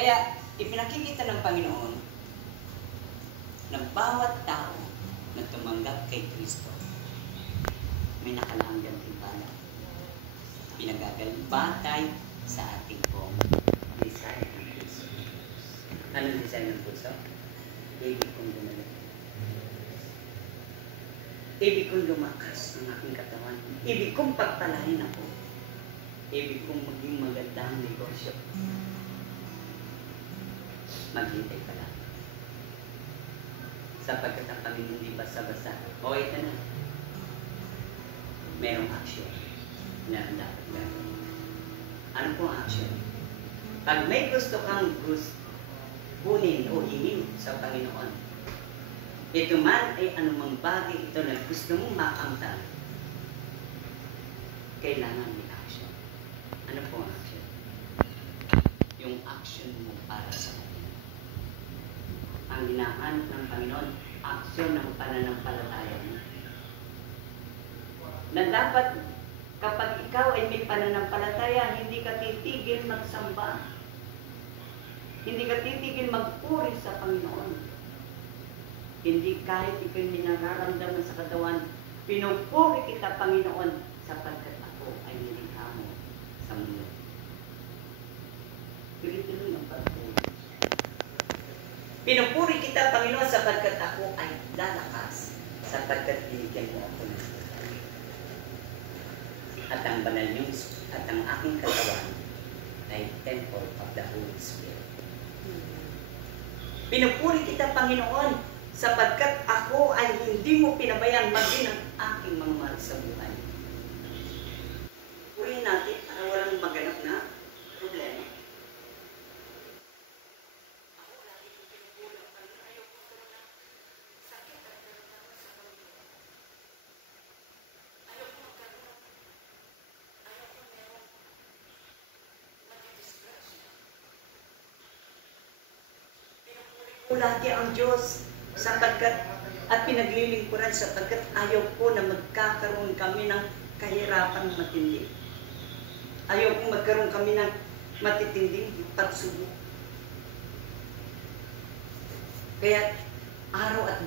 Kaya ipinakikita ng Panginoon na bawat tao na tumanggap kay Kristo may nakalaang gantimpala. Pinagagaling batay sa ating pong design ng puso. Anong design ng puso? Ibig kong gumaling. Ibig kong lumakas ang aking katawan. Ibig kong pagpalain ako. Ibig kong maging magandang negosyo. Maghintay ka lang. Sapagkat ang Panginoon di basta-basta. O ito na. Merong action na dapat gawin. Ano pong action? Pag may gusto kang kunin o hingin sa Panginoon, ito man ay anumang bagay ito na gusto mong makamtan, kailangan may action. Ano pong action? Yung action mo para sa Panginoon. Ang hinahanap ng Panginoon, action ng pananampalataya mo. Na dapat kapag ikaw ay may pananampalataya, hindi ka titigil magsamba. Hindi ka titigil magpuri sa Panginoon. Hindi kahit ikaw'y minararamdaman sa katawan, pinupuri kita, Panginoon, sapagkat ako ay nilikha mo sa mundo. Tuloy-tuloy ang pagpuri. Pinupuri kita, Panginoon, sapagkat ako ay lalakas, sapagkat binigyan mo ako ng at ang banal news at ang aking katawan ay temple of the Holy Spirit. Pinupuri kita, Panginoon, sapagkat ako ay hindi mo pinabayaan maging ang aking mga mahal sa buhay. Purihin natin para walang maganap na problema. Ako lagi kong pinupuri ang Panginoon. Ayaw ko ito na sakit at karamdaman sa Panginoon. Ayaw ko magkaroon. Ayaw ko meron matidisgrasya. Pinupuri ko lagi ang Diyos sapagkat at pinaglilingkuran sapagkat ayaw ko na magkakaroon kami ng kahirapan matindi. Ayaw ko magkaroon kami ng matitinding pagsubok. Kaya araw at